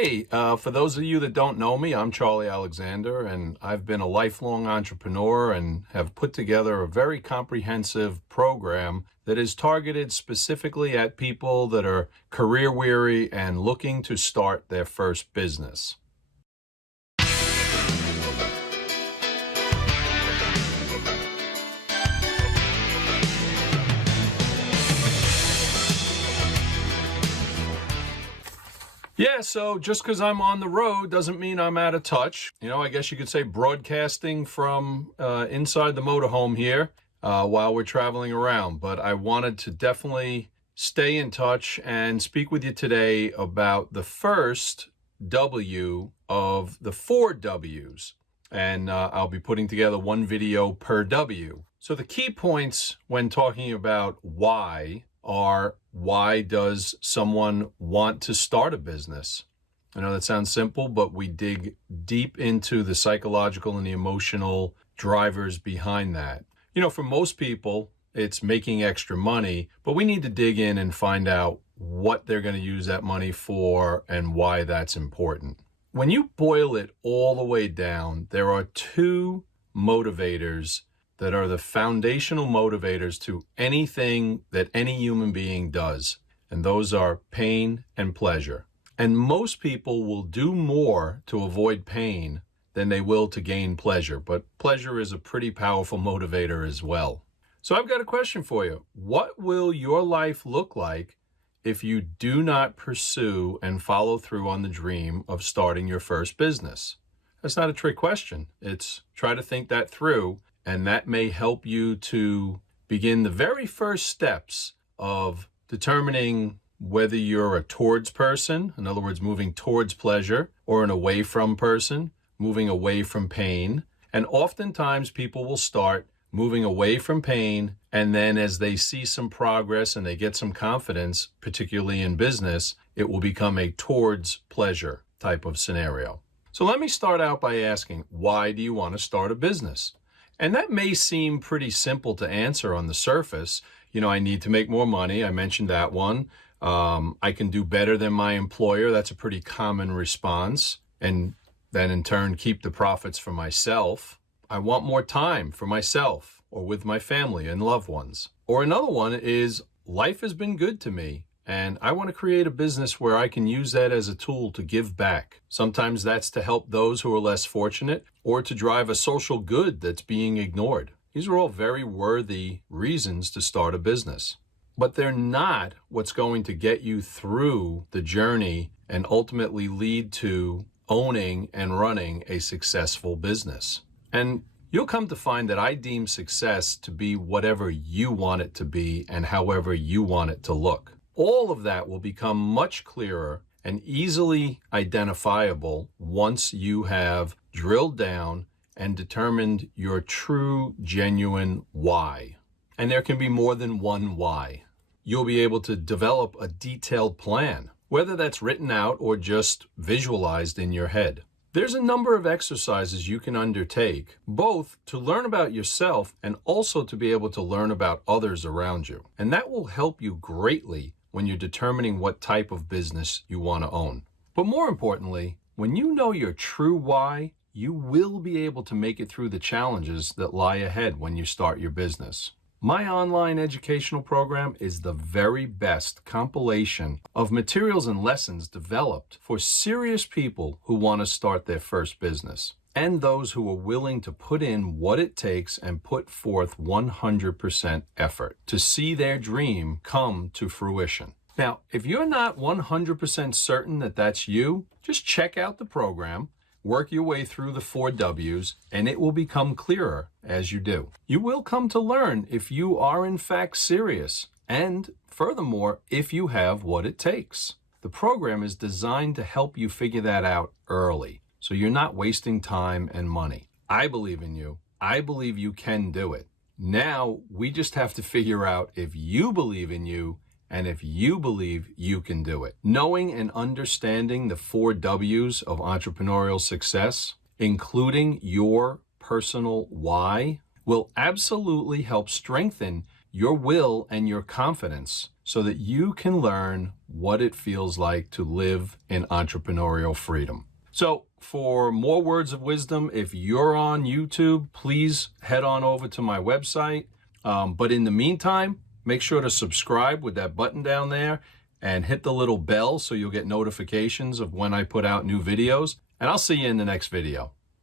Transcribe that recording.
Hey, for those of you that don't know me, I'm Charlie Alexander, and I've been a lifelong entrepreneur and have put together a very comprehensive program that is targeted specifically at people that are career weary and looking to start their first business. Yeah, so just because I'm on the road doesn't mean I'm out of touch. I guess you could say broadcasting from inside the motorhome here while we're traveling around. But I wanted to definitely stay in touch and speak with you today about the first W of the 4 Ws. And I'll be putting together one video per W. So the key points when talking about why are: why does someone want to start a business? I know that sounds simple, but we dig deep into the psychological and the emotional drivers behind that. For most people, it's making extra money, but we need to dig in and find out what they're going to use that money for and why that's important. When you boil it all the way down, there are 2 motivators that are the foundational motivators to anything that any human being does. And those are pain and pleasure. And most people will do more to avoid pain than they will to gain pleasure. But pleasure is a pretty powerful motivator as well. So I've got a question for you. What will your life look like if you do not pursue and follow through on the dream of starting your first business? That's not a trick question. It's try to think that through. And that may help you to begin the very first steps of determining whether you're a towards person, in other words, moving towards pleasure, or an away from person, moving away from pain. And oftentimes people will start moving away from pain, and then as they see some progress and they get some confidence, particularly in business, it will become a towards pleasure type of scenario. So let me start out by asking, why do you want to start a business? And that may seem pretty simple to answer on the surface. I need to make more money. I mentioned that one. I can do better than my employer. That's a pretty common response. And then in turn, keep the profits for myself. I want more time for myself or with my family and loved ones. Or another one is, life has been good to me, and I want to create a business where I can use that as a tool to give back. Sometimes that's to help those who are less fortunate or to drive a social good that's being ignored. These are all very worthy reasons to start a business. But they're not what's going to get you through the journey and ultimately lead to owning and running a successful business. And you'll come to find that I deem success to be whatever you want it to be and however you want it to look. All of that will become much clearer and easily identifiable once you have drilled down and determined your true, genuine why. And there can be more than one why. You'll be able to develop a detailed plan, whether that's written out or just visualized in your head. There's a number of exercises you can undertake, both to learn about yourself and also to be able to learn about others around you. And that will help you greatly when you're determining what type of business you want to own. But more importantly, when you know your true why, you will be able to make it through the challenges that lie ahead when you start your business. My online educational program is the very best compilation of materials and lessons developed for serious people who want to start their first business and those who are willing to put in what it takes and put forth 100% effort to see their dream come to fruition. Now, if you're not 100% certain that that's you, just check out the program, work your way through the 4 Ws, and it will become clearer as you do. You will come to learn if you are in fact serious, and furthermore, if you have what it takes. The program is designed to help you figure that out early, so you're not wasting time and money. I believe in you. I believe you can do it. Now, we just have to figure out if you believe in you and if you believe you can do it. Knowing and understanding the 4 Ws of entrepreneurial success, including your personal why, will absolutely help strengthen your will and your confidence so that you can learn what it feels like to live in entrepreneurial freedom. So for more words of wisdom, if you're on YouTube, please head on over to my website. But in the meantime, make sure to subscribe with that button down there and hit the little bell so you'll get notifications of when I put out new videos. And I'll see you in the next video.